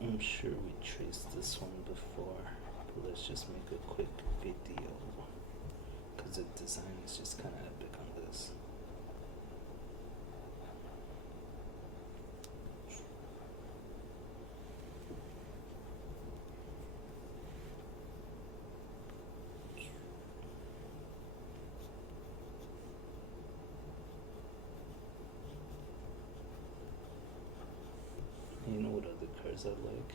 I'm sure we traced this one before, but let's just make a quick video because the design is just kind of epic on this. You know what other cars I like?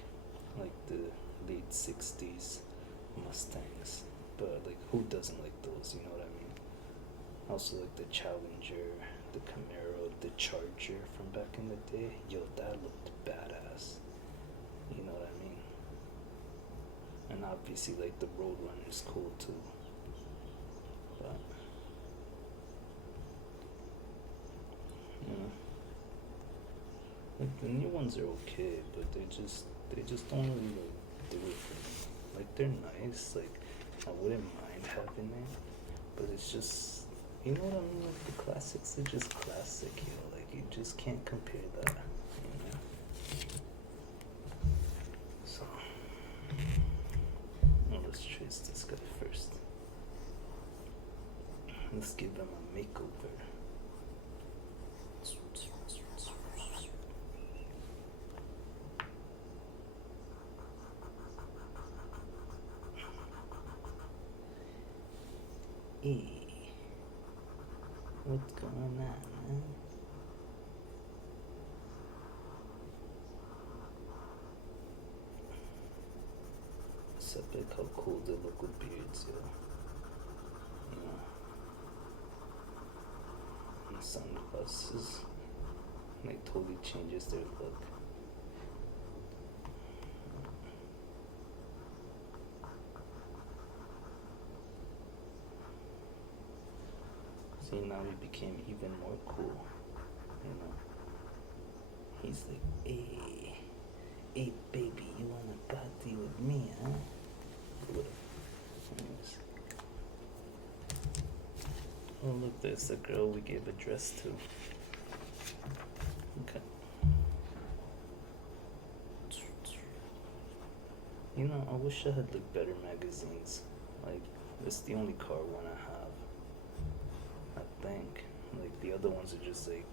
Like the late 60s Mustangs. But like, who doesn't like those? You know what I mean? Also like the Challenger, the Camaro, the Charger from back in the day. Yo, that looked badass. You know what I mean? And obviously like the Roadrunner is cool too. But you know, like the new ones are okay, but they just don't really like do it for me. Like they're nice, like I wouldn't mind having it, but it's just, you know what I mean? Like the classics are just classic, you know. Like you just can't compare that, you know. So well, let's trace this guy first. Let's give him a makeover. Hey, what's going on, man? It's epic how cool they look with beards, yo. You know, and sunglasses, like totally changes their look. See, now he became even more cool, you know. He's like, hey, baby, you wanna party with me, huh? Whatever. Anyways. Oh, look, there's the girl we gave a dress to. Okay. You know, I wish I had like better magazines. Like, it's the only car one I have. I think. Like, the other ones are just like,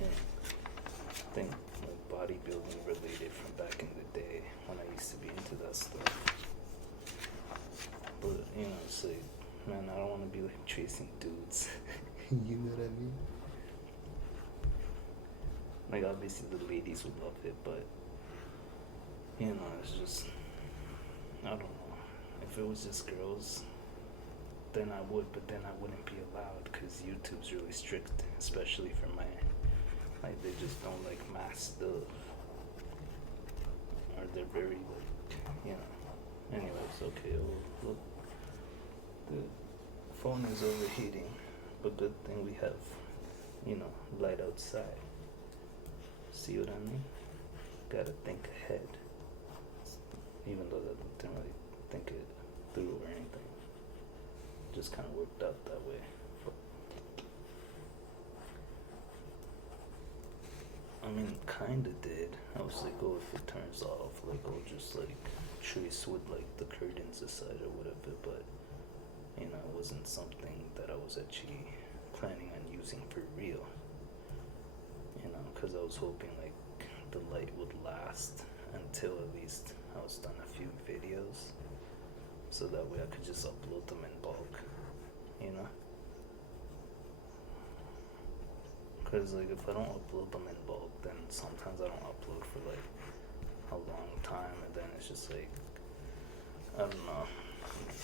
yeah, I think like bodybuilding related from back in the day when I used to be into that stuff. But, you know, it's like, man, I don't want to be like chasing dudes. You know what I mean? Like, obviously the ladies would love it, but, you know, it's just, I don't know. If it was just girls, then I would, but then I wouldn't be allowed because YouTube's really strict, especially for my, like, they just don't like mass stuff. Or they're very, like, you know. Anyways, okay, well, look, the phone is overheating, but good thing we have, you know, light outside. See what I mean? Gotta think ahead. Even though I didn't really think it through or anything. Just kind of worked out that way. But, I mean, kind of did. I was like, oh, if it turns off, like, I'll just like trace with like the curtains aside or whatever. But, you know, it wasn't something that I was actually planning on using for real. You know, because I was hoping like the light would last until at least I was done a few videos, so that way I could just upload them in bulk, you know. Because like if I don't upload them in bulk, then sometimes I don't upload for like a long time, and then it's just like, I don't know.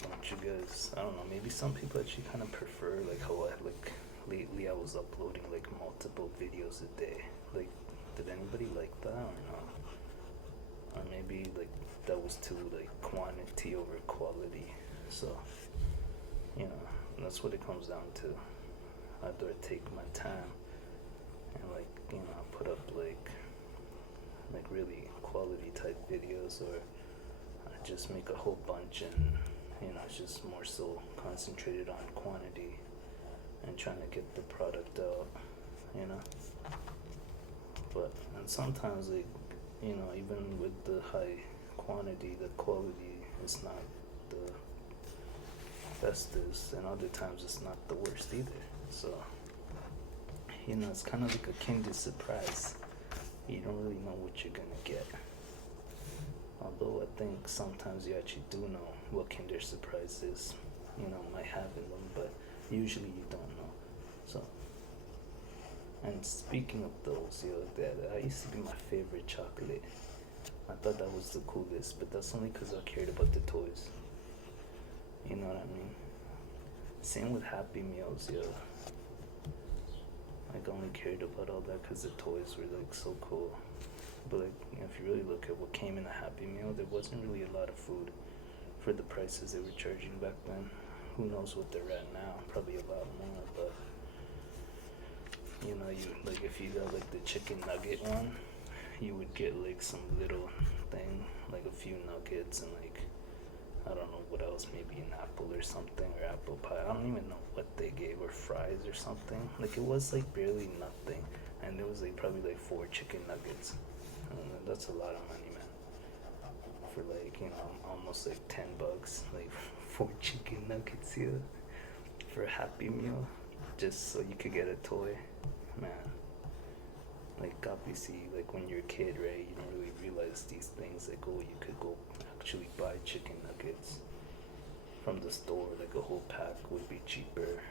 Don't you guys? I don't know. Maybe some people actually kind of prefer like how I like lately I was uploading like multiple videos a day. Like, did anybody like that or not? Or maybe like that was too like quantity over quality. So, you know, that's what it comes down to. Either I take my time and like, you know, put up like really quality type videos, or I just make a whole bunch and, you know, it's just more so concentrated on quantity and trying to get the product out, you know. sometimes like, even with the high quantity, the quality is not the bestest, and other times it's not the worst either. So it's kind of like a Kinder surprise. You don't really know what you're gonna get. Although I think sometimes you actually do know what Kinder surprise is, might have in them, but usually you don't know. So, and speaking of those, that used to be my favorite chocolate. I thought that was the coolest, but that's only because I cared about the toys. You know what I mean? Same with Happy Meals, yo. Like, I only cared about all that because the toys were like so cool. But like, if you really look at what came in a Happy Meal, there wasn't really a lot of food for the prices they were charging back then. Who knows what they're at now? Probably a lot more. But you like if you got like the chicken nugget one, you would get like some little thing, like a few nuggets and like I don't know what else, maybe an apple or something, or apple pie. I don't even know what they gave, or fries or something. Like it was like barely nothing, and there was like probably like 4 chicken nuggets. That's a lot of money, man. For like almost like $10, like 4 chicken nuggets here for a Happy Meal, just so you could get a toy, man. Like obviously, like when you're a kid, right? You don't really realize these things. Like, oh, you could go actually buy chicken nuggets from the store. Like a whole pack would be cheaper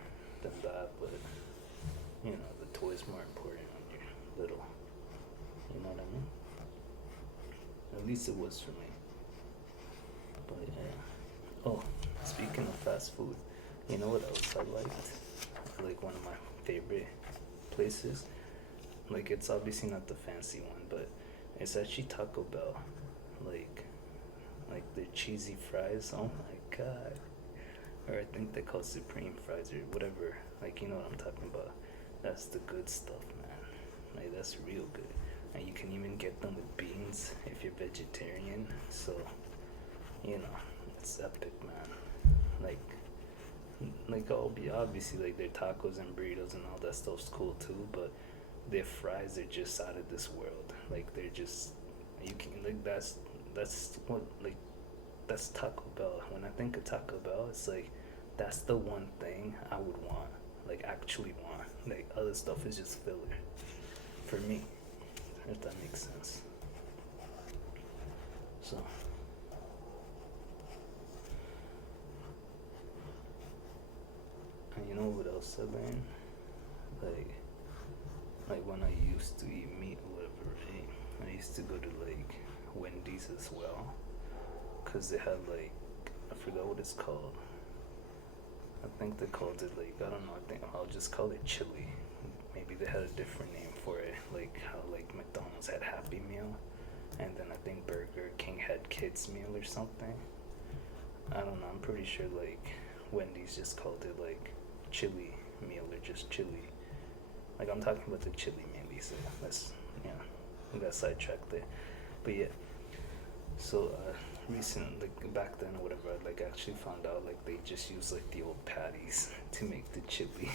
than that, but the toy's more important when you're little. You know what I mean? At least it was for me. But yeah. Oh, speaking of fast food, you know what else I liked? Like one of my favorite places. Like it's obviously not the fancy one, but it's actually Taco Bell. Like the cheesy fries. Oh my god. Or I think they call Supreme fries or whatever. Like you know what I'm talking about. That's the good stuff, man. Like that's real good. And you can even get them with beans if you're vegetarian. So, it's epic, man. Like obviously like their tacos and burritos and all that stuff's cool too, but their fries are just out of this world. Like they're just you can like that's what like that's Taco Bell. When I think of Taco Bell, it's like that's the one thing I would want, like actually want. Like other stuff is just filler for me, if that makes sense. So and you know what else I learned? Like when I used to eat meat or whatever, right? I used to go to like Wendy's as well, cause they had like I forgot what it's called. I think they called it like I don't know. I think I'll just call it chili. Maybe they had a different name for it, like how like McDonald's had Happy Meal, and then I think Burger King had Kids Meal or something. I don't know. I'm pretty sure like Wendy's just called it like chili meal or just chili. Like I'm talking about the chili mainly, so let's we got sidetracked there. But yeah, so recent like back then or whatever, I like actually found out like they just use like the old patties to make the chili.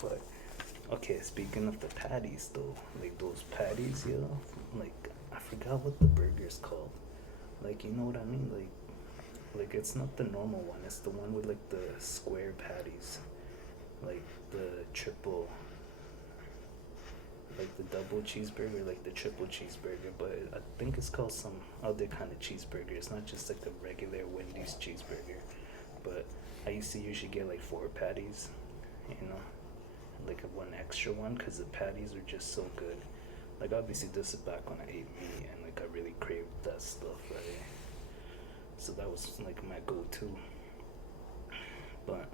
But okay, speaking of the patties though, like those patties, like I forgot what the burger's called. Like you know what I mean? Like it's not the normal one. It's the one with like the square patties, like the triple, like the double cheeseburger, like the triple cheeseburger. But I think it's called some other kind of cheeseburger. It's not just like the regular Wendy's cheeseburger. But I used to usually get like 4 patties, like a one extra one, because the patties are just so good. Like obviously this is back when I ate meat and like I really craved that stuff, right? So that was like my go-to. But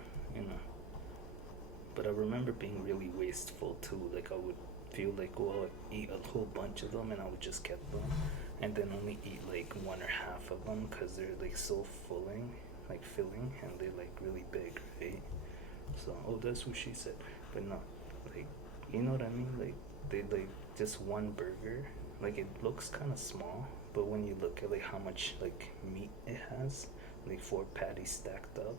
but I remember being really wasteful too. Like I would feel like, well, I'd eat a whole bunch of them and I would just get them, and then only eat like one or half of them because they're like so filling, and they're like really big, right? So, oh, that's what she said. But no, like, you know what I mean? Like, they like just one burger. Like, it looks kind of small, but when you look at like how much like meat it has, like 4 patties stacked up,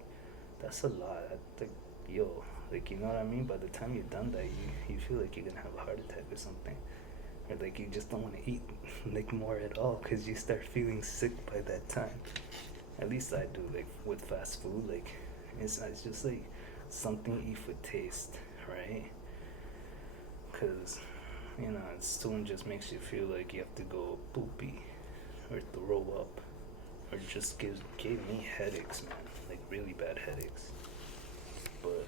that's a lot. Like, like you know what I mean? By the time you're done that, you feel like you're gonna have a heart attack or something. or like you just don't want to eat like more at all because you start feeling sick by that time. At least I do. Like with fast food, like it's just like something you eat for taste, right? Because it still just makes you feel like you have to go poopy or throw up, or just gave me headaches, man, like really bad headaches. But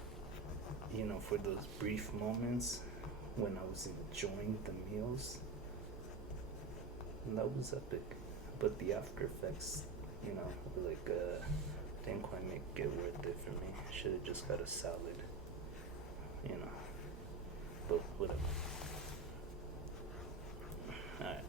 for those brief moments when I was enjoying the meals, that was epic. But the after effects, were like didn't quite make it worth it for me. Should have just got a salad, you know. But whatever. Alright.